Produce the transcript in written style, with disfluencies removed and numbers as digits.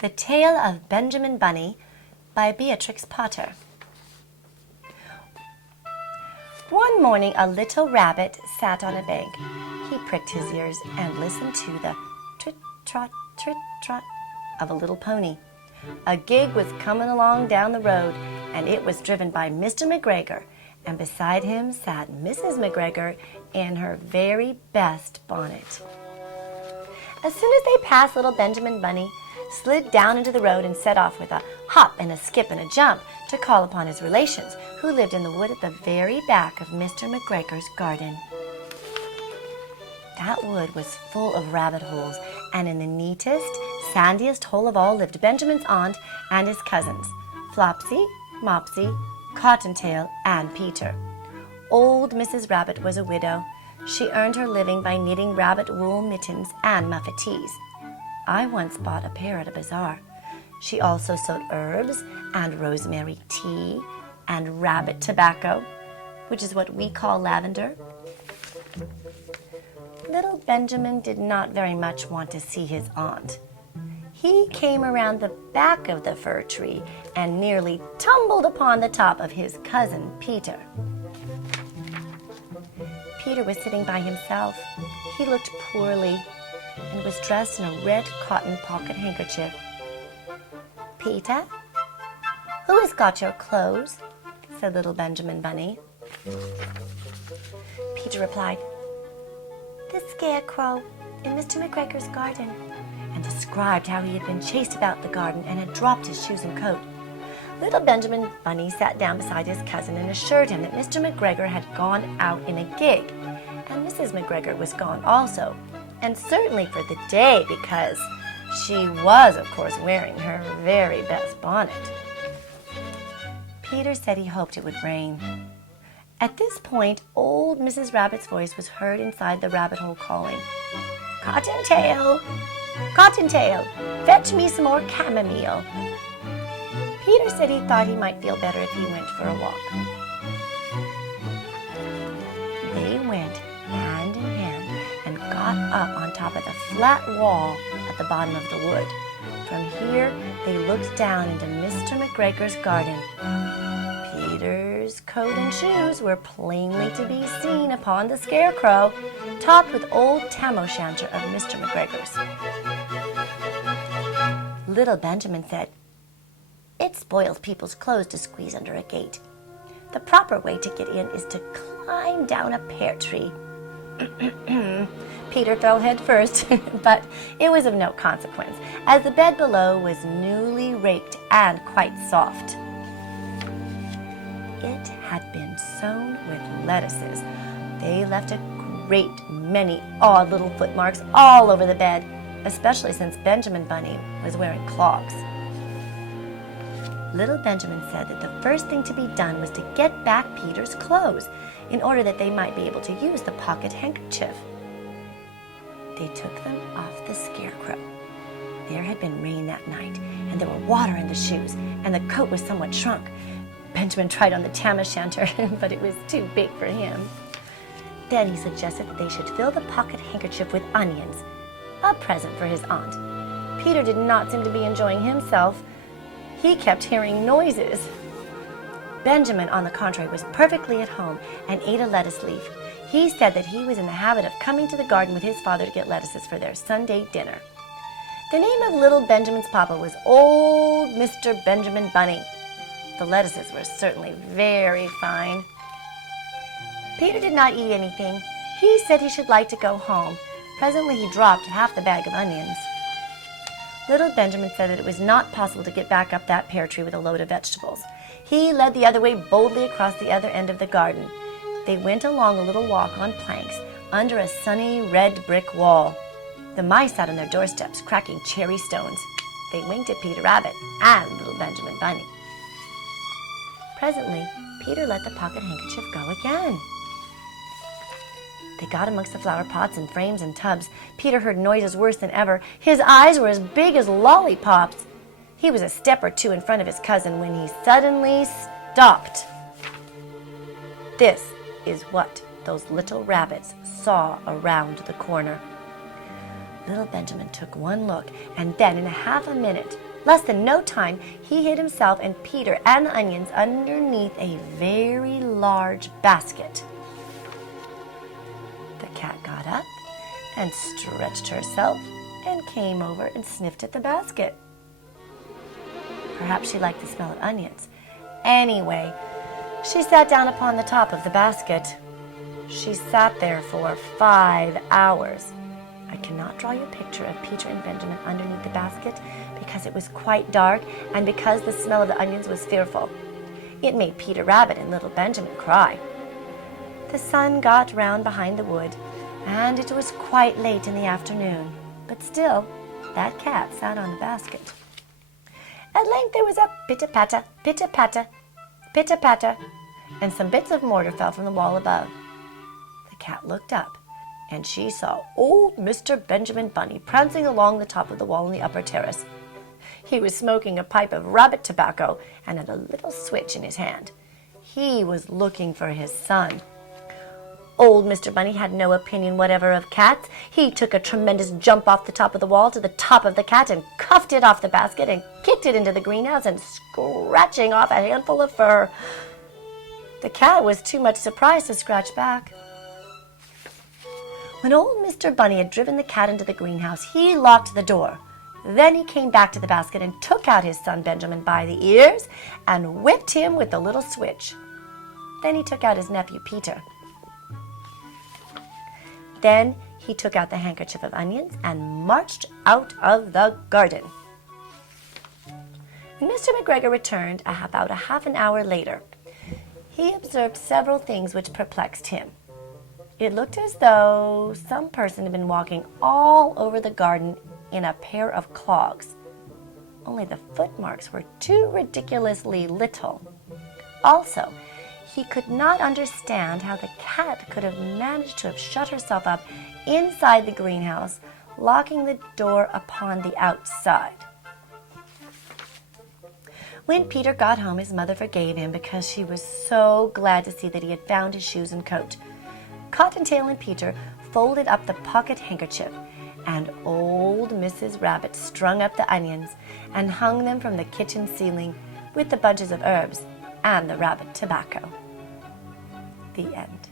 The Tale of Benjamin Bunny by Beatrix Potter. One morning a little rabbit sat on a bank. He pricked his ears and listened to the trit-trot of a little pony. A gig was coming along down the road, and it was driven by Mr. McGregor, and beside him sat Mrs. McGregor in her very best bonnet. As soon as they passed little Benjamin Bunny, slid down into the road and set off with a hop and a skip and a jump to call upon his relations, who lived in the wood at the very back of Mr. McGregor's garden. That wood was full of rabbit holes, and in the neatest, sandiest hole of all lived Benjamin's aunt and his cousins, Flopsy, Mopsy, Cottontail, and Peter. Old Mrs. Rabbit was a widow. She earned her living by knitting rabbit wool mittens and muffetees. I once bought a pair at a bazaar. She also sewed herbs and rosemary tea and rabbit tobacco, which is what we call lavender. Little Benjamin did not very much want to see his aunt. He came around the back of the fir tree and nearly tumbled upon the top of his cousin Peter. Peter was sitting by himself. He looked poorly and was dressed in a red cotton pocket handkerchief. "Peter, who has got your clothes?" said little Benjamin Bunny. Peter replied, "The scarecrow in Mr. McGregor's garden," and described how he had been chased about the garden and had dropped his shoes and coat. Little Benjamin Bunny sat down beside his cousin and assured him that Mr. McGregor had gone out in a gig, and Mrs. McGregor was gone also, and certainly for the day, because she was, of course, wearing her very best bonnet. Peter said he hoped it would rain. At this point, old Mrs. Rabbit's voice was heard inside the rabbit hole calling, "Cottontail, Cottontail, fetch me some more chamomile." Peter said he thought he might feel better if he went for a walk. They went hand in hand and got up on top of the flat wall at the bottom of the wood. From here, they looked down into Mr. McGregor's garden. Peter's coat and shoes were plainly to be seen upon the scarecrow, topped with old tam-o'-shanter of Mr. McGregor's. Little Benjamin said, "It spoils people's clothes to squeeze under a gate. The proper way to get in is to climb down a pear tree." Peter fell head first, but it was of no consequence, as the bed below was newly raked and quite soft. It had been sown with lettuces. They left a great many odd little footmarks all over the bed, especially since Benjamin Bunny was wearing clogs. Little Benjamin said that the first thing to be done was to get back Peter's clothes in order that they might be able to use the pocket handkerchief. They took them off the scarecrow. There had been rain that night, and there were water in the shoes, and the coat was somewhat shrunk. Benjamin tried on the tam-o'-shanter, but it was too big for him. Then he suggested that they should fill the pocket handkerchief with onions, a present for his aunt. Peter did not seem to be enjoying himself. He kept hearing noises. Benjamin, on the contrary, was perfectly at home and ate a lettuce leaf. He said that he was in the habit of coming to the garden with his father to get lettuces for their Sunday dinner. The name of little Benjamin's papa was old Mr. Benjamin Bunny. The lettuces were certainly very fine. Peter did not eat anything. He said he should like to go home. Presently he dropped half the bag of onions. Little Benjamin said that it was not possible to get back up that pear tree with a load of vegetables. He led the other way boldly across the other end of the garden. They went along a little walk on planks under a sunny red brick wall. The mice sat on their doorsteps cracking cherry stones. They winked at Peter Rabbit and little Benjamin Bunny. Presently, Peter let the pocket handkerchief go again. They got amongst the flower pots and frames and tubs. Peter heard noises worse than ever. His eyes were as big as lollipops. He was a step or two in front of his cousin when he suddenly stopped. This is what those little rabbits saw around the corner. Little Benjamin took one look, and then in half a minute less than no time, he hid himself and Peter and the onions underneath a very large basket. The cat got up and stretched herself and came over and sniffed at the basket. Perhaps she liked the smell of onions. Anyway, she sat down upon the top of the basket. She sat there for 5 hours. I cannot draw you a picture of Peter and Benjamin underneath the basket because it was quite dark and because the smell of the onions was fearful. It made Peter Rabbit and little Benjamin cry. The sun got round behind the wood, and it was quite late in the afternoon, but still, that cat sat on the basket. At length there was a pitter-patter, pitter-patter, pitter-patter, and some bits of mortar fell from the wall above. The cat looked up, and she saw old Mr. Benjamin Bunny prancing along the top of the wall on the upper terrace. He was smoking a pipe of rabbit tobacco and had a little switch in his hand. He was looking for his son. Old Mr. Bunny had no opinion whatever of cats. He took a tremendous jump off the top of the wall to the top of the cat and cuffed it off the basket and kicked it into the greenhouse and scratching off a handful of fur. The cat was too much surprised to scratch back. When old Mr. Bunny had driven the cat into the greenhouse, he locked the door. Then he came back to the basket and took out his son Benjamin by the ears and whipped him with the little switch. Then he took out his nephew Peter. Then he took out the handkerchief of onions and marched out of the garden. When Mr. McGregor returned about half an hour later, he observed several things which perplexed him. It looked as though some person had been walking all over the garden in a pair of clogs. Only the footmarks were too ridiculously little. Also, he could not understand how the cat could have managed to have shut herself up inside the greenhouse, locking the door upon the outside. When Peter got home, his mother forgave him because she was so glad to see that he had found his shoes and coat. Cottontail and Peter folded up the pocket handkerchief, and old Mrs. Rabbit strung up the onions and hung them from the kitchen ceiling with the bunches of herbs and the rabbit tobacco. The end.